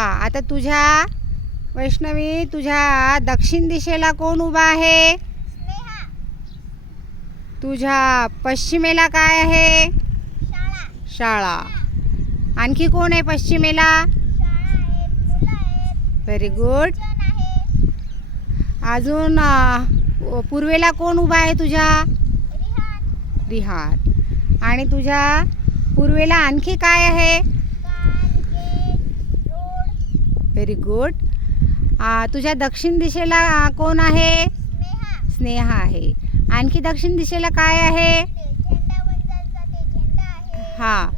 हा आता तुझ्या वैष्णवी तुझ्या दक्षिण दिशेला कोण उभा आहे? तुझ्या पश्चिमेला काय आहे? शाळा. आणखी कोण आहे पश्चिमेला? व्हेरी गुड अजून पूर्वेला कोण उभा आहे तुझ्या? रिहान. बिहार आणि तुझ्या पूर्वेला आणखी काय आहे? व्हेरी गुड तुझ्या दक्षिण दिशेला कोण आहे? स्नेहा. आहे. आणखी दक्षिण दिशेला काय आहे? हा.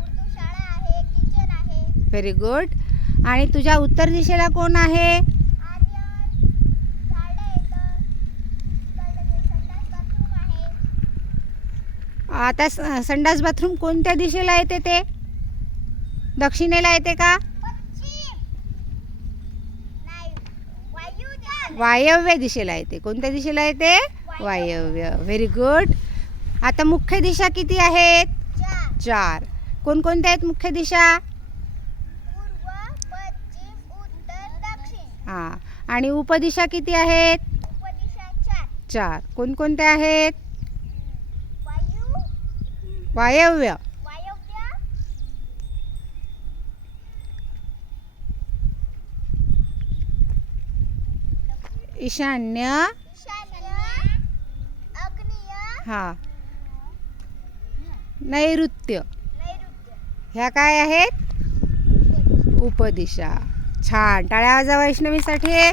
व्हेरी गुड आणि तुझ्या उत्तर दिशेला कोण आहे? आता संडास बाथरूम कोणत्या दिशेला येते ते? दक्षिणेला येते का? वायव्य दिशेला येते. कोणत्या दिशेला येते? वायव्य. व्हेरी गुड आता मुख्य दिशा किती आहेत? चार. कोणकोणत्या आहेत मुख्य दिशा? हा. हां आणि उपदिशा किती आहेत? चार. कोणकोणत्या आहेत? वायव्य वायव्य. ईशान्य हां. नैऋत्य. नैऋत्य ह्या काय आहेत? उपदिशा. उपदिशा. छान. टाळ्या वाजा वैष्णवीसाठी.